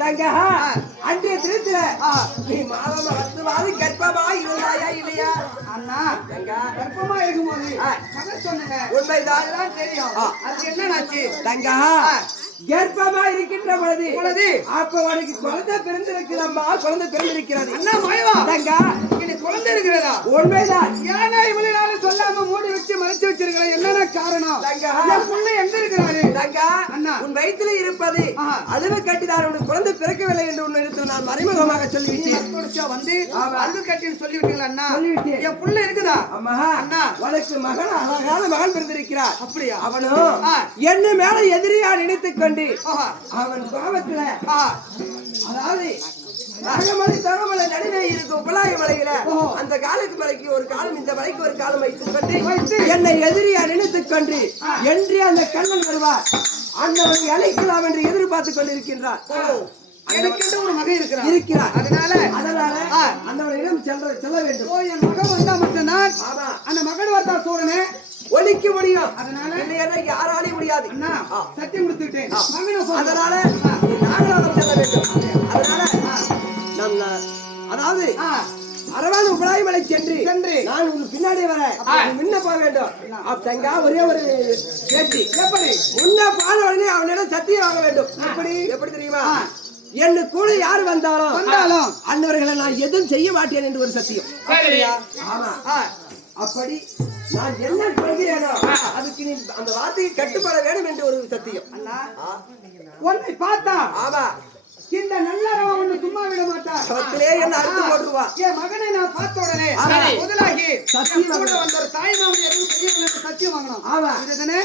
தங்க அன்றைய திருத்துல நீ மாதம் 10 மாதம் கர்ப்பமா இருந்தாயா இல்லையா? அண்ணா கர்ப்பமா இருக்கும்போது சொன்னேங்க உண்மைதான் தெரியும். அது என்னன்னாச்சு தங்க கர்ப்பமா இருக்கின்ற பொழுது அப்ப உனக்கு குழந்தை பிறந்திருக்கிறம்மா, குழந்தை பிறந்திருக்கிறது. அண்ணா மயவா தங்க இது குழந்தை இருக்கிறதா? உண்மைதான். ஏன்னா இவ்வளவு நாள் சொல்லாம மூடி வச்சு மறைச்சு வச்சிருக்கிற என்னென்ன காரணம்? தங்க என் புள்ள எங்க இருக்கிறாரு? தங்க அண்ணா உன் வயிற்றில் இருப்பது அழுவ கட்டினார், உனக்கு குழந்தை பிறக்கவில்லை என்று உன் இடத்தில் நான் மறைமுகமாக சொல்லிவிட்டேன். வந்து அழுவ கட்டின்னு சொல்லிவிட்டீங்களா? அண்ணா சொல்லிவிட்டேன். என் புள்ள இருக்குதா? அம்மா அண்ணா உனக்கு மகன் அழகான மகன் பிறந்திருக்கிறார். அப்படியா? அவனும் என்ன மேல எதிரியா நினைத்துக் கொண்டு அவன் கோபத்துல அதாவது நாகமலை தரமலை நடுவே இருக்கும் உபலாய மலையில அந்த காலுக்கு மலைக்கு ஒரு காலம், இந்த மலைக்கு ஒரு காலம் வைத்துக் கொண்டு என்னை எதிரியா நினைத்துக் கொண்டு என்று அந்த கண்ணன் வருவார், அந்தவனை அழைக்கலாம் என்று எதிர்பார்த்துக் கொண்டிருக்கின்றார். எனக்கு ஒரு மகன் இருக்கிறார். அதனால அந்தவனிடம் செல்ல வேண்டும். என் மகன் வந்தா மட்டும்தான் அந்த மகன் வந்தா சோழனே ஒழிக்க முடியும். அதனால இல்லையா யாராலையும் முடியாது. சத்தியம் கொடுத்துட்டேன். அதனால நாகராஜம் செல்ல வேண்டும். அதனால அதாவது அரவான் உபலாய்மலை சென்று நான் உன் பின்னாடி வரேன், முன்ன போக வேண்டும். தங்கா ஒரே ஒரு பேச்சு, எப்படி முன்ன போன உடனே அவனிடம் சத்தியம் வாங்க வேண்டும். எப்படி தெரியுமா? என்ன கூட யார் வந்தாலும் அன்னவர்களை நான் எதுவும் செய்ய மாட்டேன் என்று ஒரு சத்தியம். ஆமா, அப்படி நான் என்ன சொல்கிறேனோ அதுக்கு நீ அந்த வார்த்தையை கட்டுப்பட வேண்டும் என்று ஒரு சத்தியம். உன்னை பார்த்தா ஆமா இந்த நல்லறவன் ஒண்ணு சும்மா விட மாட்டான். அவத்திலே என்ன அறுத்து போட்டுருவான். என் மகனை நான் பார்த்த உடனே முதலாகி சத்தியம் கூட வந்த ஒரு தாய் மாமன் எதுவும் செய்யணும் என்று சத்தியம் வாங்கணும். ஆமா இதுதானே